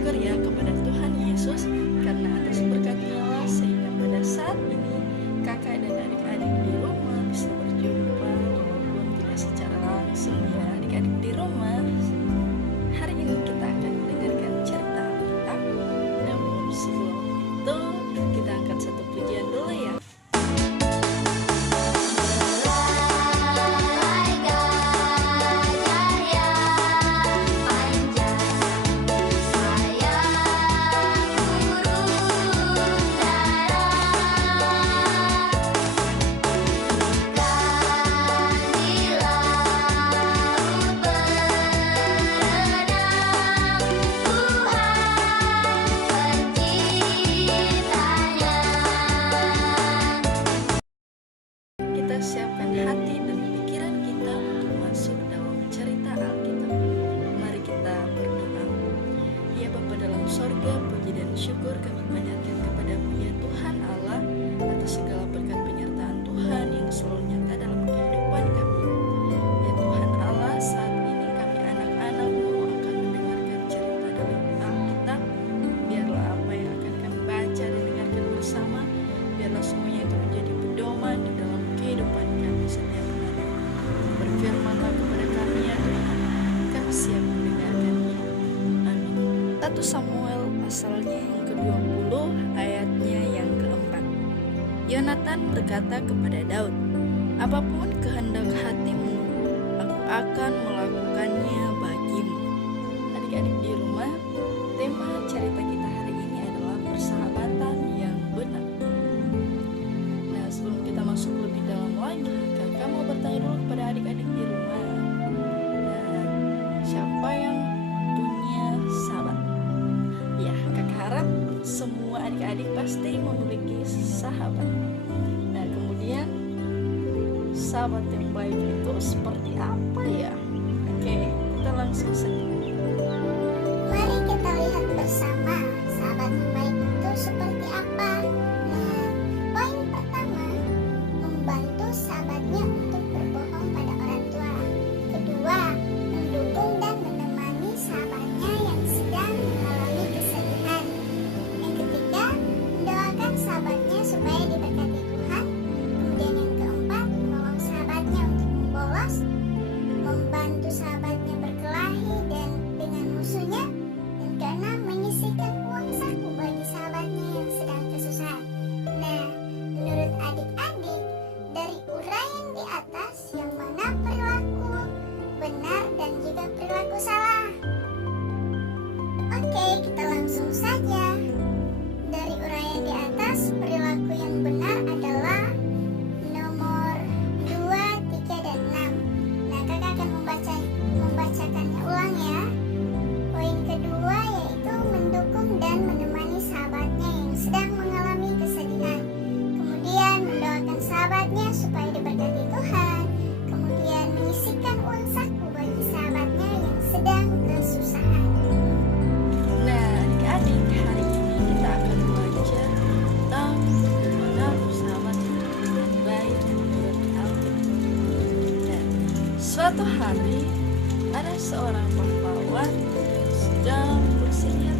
bersyukur ya kepada Tuhan Yesus karena atas berkat-Nya sehingga pada saat ini kakak dan adik-adik di rumah bisa berjumpa walaupun tidak secara langsung ya adik-adik di rumah. Hari ini kita akan mendengarkan cerita Alkitab. Namun sebelum itu kita angkat satu pujian dulu ya. Kita siapkan hati dan pikiran kita untuk masuk dalam cerita Alkitab. Mari kita berdoa. Ya Bapa dalam sorga, puji dan syukur kami panjatkan kepadamu ya Tuhan Allah atas segala berkat penyertaan Tuhan yang selalu nyata dalam kehidupan kami. Ya Tuhan Allah, saat ini kami anak-anak-Mu akan mendengarkan cerita dalam Alkitab. Biarlah apa yang akan kami baca dan dengarkan bersama, biarlah semuanya itu menjadi pedoman di dalam kehidupan kami setiap hari. Berfirmanlah kepada kami ya Tuhan, kami siap mendengarkannya. Amin. 1 Samuel pasalnya yang ke-20 ayatnya yang ke-4. Yonatan berkata kepada Daud, apapun kehendak hatimu, aku akan melakukannya bagimu. Adik-adik di rumah, tema cerita kita hari ini adalah persahabatan yang benar. Nah, sebelum kita masuk lebih dalam lagi, kakak mau bertanya dulu kepada adik-adik di rumah. Nah, siapa yang punya sahabat? Ya, kakak harap semua adik-adik pasti memiliki sahabat. Nah, kemudian sahabat yang baik itu seperti apa ya? Oke, kita langsung saja. Mari kita lihat bersama sahabat yang baik itu seperti apa. Nah, poin pertama, membantu sahabatnya untuk berbohong pada orang tua. Kedua, mendukung dan menemani sahabatnya yang sedang mengalami kesedihan. Yang ketiga, mendoakan sahabatnya supaya diberkati Tuhan. Kemudian yang keempat, menolong sahabatnya untuk membolos, membantu sahabatnya berkelahi dan dengan musuhnya. Dan keenam, menyisihkan uang saku bagi sahabatnya yang sedang kesusahan. Nah, menurut adik-adik, dari uraian di atas yang mana perilaku benar dan juga perilaku salah? Oke, kita langsung saja. Dari uraian di atas, perilaku yang benar adalah nomor 2, 3, dan 6. Nah, kakak akan membacakannya ulang ya. Poin kedua yaitu mendukung dan menemani sahabatnya yang sedang mengalami kesedihan. Kemudian mendoakan sahabatnya supaya diberkati Tuhan. Kemudian menyisihkan uang saku bagi sahabatnya yang sedang kesusahan. Nah, adik-adik, hari ini kita akan belajar tentang bagaimana bersahabat dengan baik menurut Alkitab. Nah, suatu hari ada seorang pahlawan yang sedang bersinyat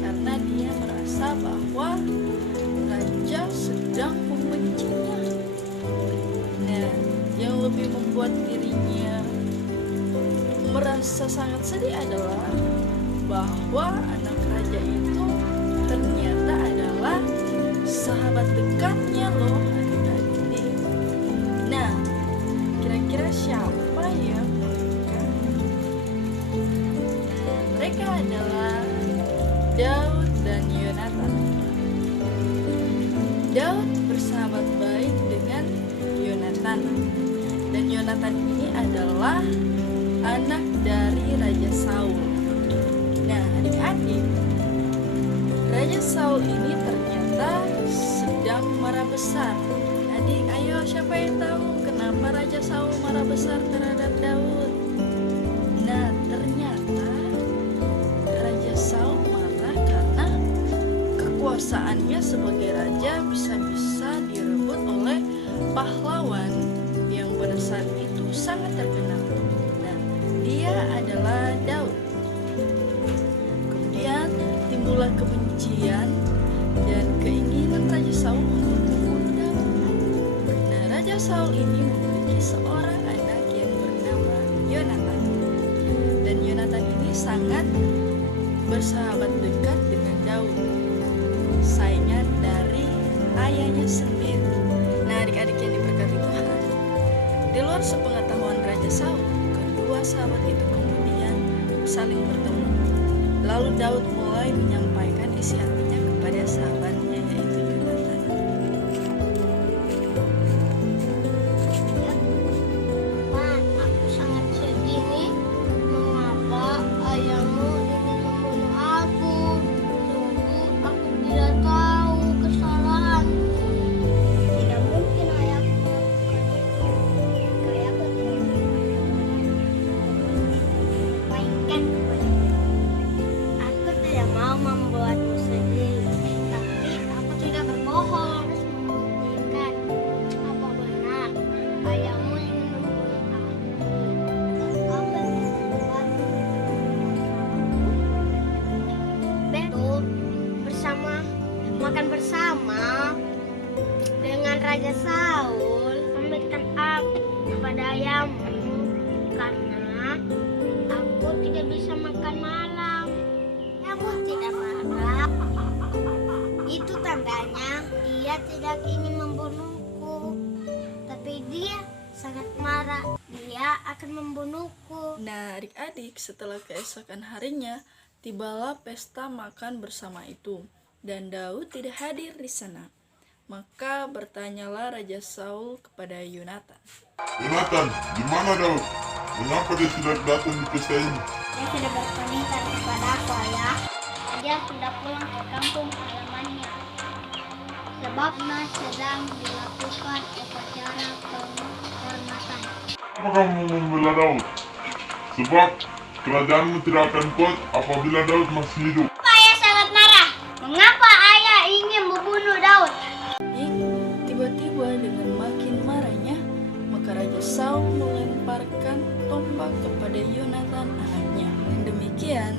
karena dia merasa bahwa raja sedang membencinya. Nah, yang lebih membuat dirinya merasa sangat sedih adalah bahwa anak raja itu ternyata adalah sahabat dekatnya loh adik-adik. Nah, kira-kira siapa ya mereka? Nah, mereka adalah Daud dan Yonatan. Daud bersahabat baik dengan Yonatan. Dan Yonatan ini adalah anak dari Raja Saul. Nah, adik-adik, Raja Saul ini ternyata sedang marah besar. Adik, ayo siapa yang tahu kenapa Raja Saul marah besar terhadap Daud? Nah, ternyata Raja Saul marah karena kekuasaannya sebagai raja bisa-bisa direbut oleh pahlawan yang pada saat itu sangat terkenal. Nah, dia adalah Daud. kebencian dan keinginan Raja Saul untuk membunuh Daud. Nah, Raja Saul ini memiliki seorang anak yang bernama Yonatan. Dan Yonatan ini sangat bersahabat dekat dengan Daud, saingan dari ayahnya sendiri. Nah, adik-adik yang diberkati Tuhan, di luar sepengetahuan Raja Saul, kedua sahabat itu kemudian saling bertemu. Lalu Daud mulai menyampaikan isi hatinya kepada sahabatnya, yaitu Yonatan. Pak, aku sangat sedih nih. Mengapa ayahmu ingin membunuh aku? Sungguh aku tidak tahu kesalahanku. Tidak mungkin ayahku melakukan itu. Jika ayahku tidak menyampaikan kepadamu. Aku tidak mau membuatmu sedih, tapi aku tidak berbohong. Harus membuktikan apa benar ayahmu ingin membunuh aku. Kau berbuat betul bersama makan bersama dengan Raja Saul, memberikan aku kepada ayahmu karena aku tidak bisa makan malam. Kamu tidak marah. Itu tandanya dia tidak ingin membunuhku. Tapi dia sangat marah. Dia akan membunuhku. Nah, adik-adik, setelah keesokan harinya, tibalah pesta makan bersama itu, dan Daud tidak hadir di sana. Maka bertanyalah Raja Saul kepada Yonatan. Yonatan, di mana Daud? Mengapa dia tidak datang di pesta ini? Dia sudah berperintah kepada aku, ayah. Dia sudah pulang ke kampung halamannya. Sebabnya sedang dilakukan upacara penghormatan. Apa kamu membela Daud? Sebab kerajaanmu tidak akan kuat apabila Daud masih hidup. Ayah sangat marah. Mengapa ayah ingin membunuh Daud? Tiba-tiba dengan makin marahnya, maka Raja Saul melemparkan tombak kepada Yonatan anaknya. Dan demikian,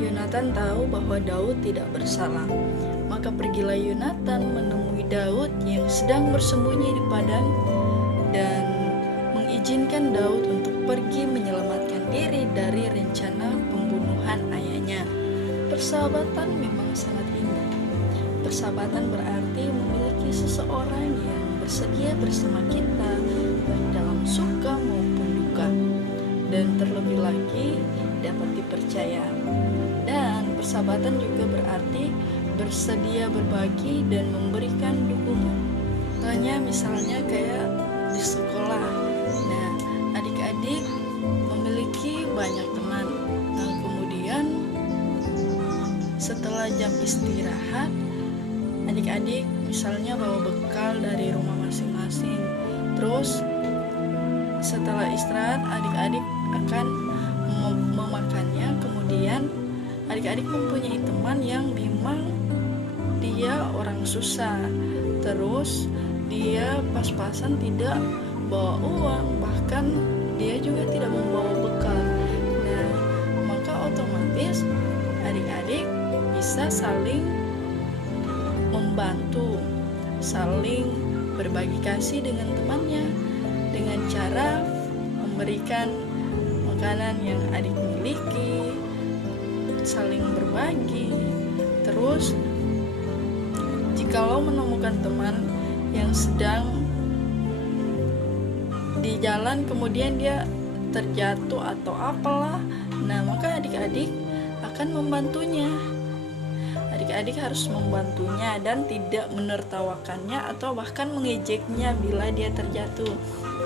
Yonatan tahu bahwa Daud tidak bersalah. Maka pergilah Yonatan menemui Daud yang sedang bersembunyi di padang dan mengizinkan Daud untuk pergi menyelamatkan diri dari rencana pembunuhan ayahnya. Persahabatan memang sangat indah. Persahabatan berarti memiliki seseorang yang bersedia bersama kita baik dalam suka maupun duka, dan terlebih lagi dapat dipercaya. Dan persahabatan juga berarti bersedia berbagi dan memberikan dukungan. Contohnya misalnya kayak di sekolah. Nah, adik-adik memiliki banyak teman. Nah, kemudian setelah jam istirahat, adik-adik misalnya bawa bekal dari rumah masing-masing. Terus setelah istirahat, adik-adik akan memakannya. Kemudian adik-adik mempunyai teman yang memang dia orang susah, terus dia pas-pasan tidak bawa uang, bahkan dia juga tidak membawa bekal. Nah, maka otomatis adik-adik bisa saling membantu, saling berbagi kasih dengan temannya dengan cara memberikan makanan yang adik miliki, saling berbagi. Terus jikalau menemukan teman yang sedang di jalan kemudian dia terjatuh atau apalah, nah maka adik-adik akan membantunya. Adik-adik harus membantunya dan tidak menertawakannya atau bahkan mengejeknya bila dia terjatuh.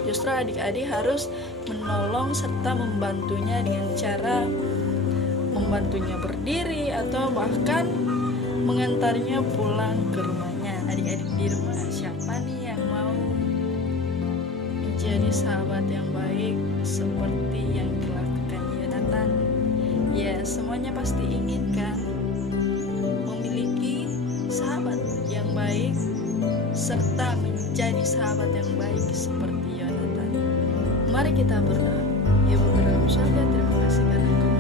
Justru adik-adik harus menolong serta membantunya dengan cara membantunya berdiri atau bahkan mengantarnya pulang ke rumahnya. Adik-adik di rumah, siapa nih yang mau menjadi sahabat yang baik seperti yang dilakukan Yonatan? Ya, semuanya pasti ingin kan memiliki sahabat yang baik serta menjadi sahabat yang baik seperti Yonatan. Mari kita berdoa. Ya Bapa dalam surga, terima kasih karena Engkau